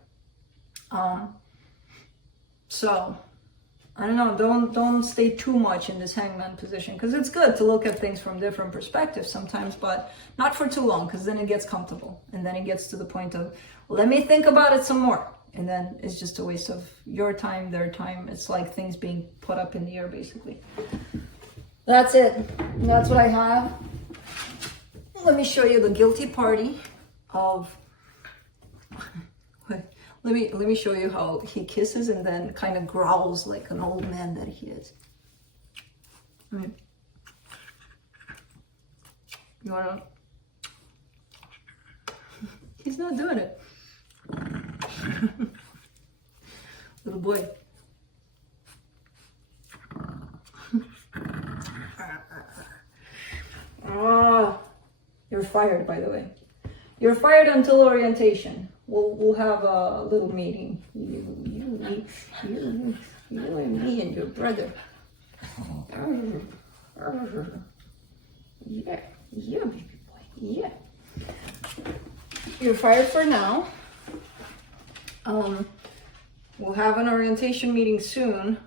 So I don't know, don't stay too much in this Hangman position, because it's good to look at things from different perspectives sometimes, but not for too long, because then it gets comfortable and then it gets to the point of, let me think about it some more. And then it's just a waste of your time, their time. It's like things being put up in the air, basically. That's it. That's what I have. Let me show you the guilty party of... Let me show you how he kisses and then kind of growls like an old man that he is. Right. You wanna... He's not doing it. Little boy. You're fired, by the way. You're fired until orientation. We'll have a little meeting. You and me and your brother. Yeah, baby boy. Yeah. You're fired for now. We'll have an orientation meeting soon.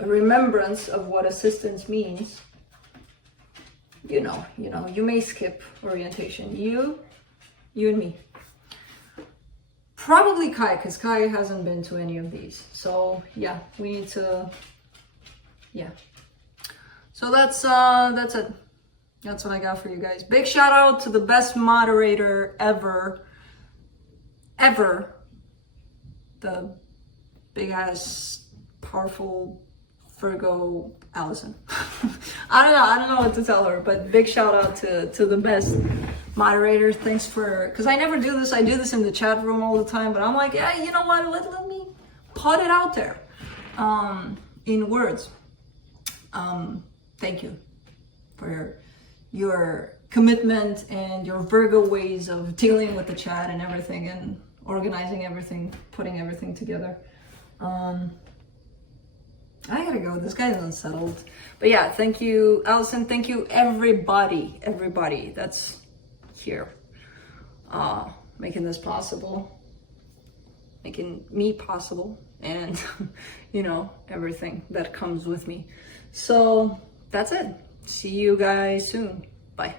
A remembrance of what assistance means. You know, you may skip orientation. You and me. Probably Kai, because Kai hasn't been to any of these. So yeah, we need to, yeah. So that's it. That's what I got for you guys. Big shout out to the best moderator ever. The big ass, powerful Virgo Allison. I don't know what to tell her, but big shout out to the best moderator. Thanks for, because I never do this. I do this in the chat room all the time, but I'm like, yeah, you know what? Let me put it out there in words. Thank you for your commitment and your Virgo ways of dealing with the chat and everything and organizing everything, putting everything together. I gotta go. This guy's unsettled. But yeah, thank you, Allison. Thank you, everybody that's here, making this possible, making me possible, and you know, everything that comes with me. So that's it. See you guys soon. Bye.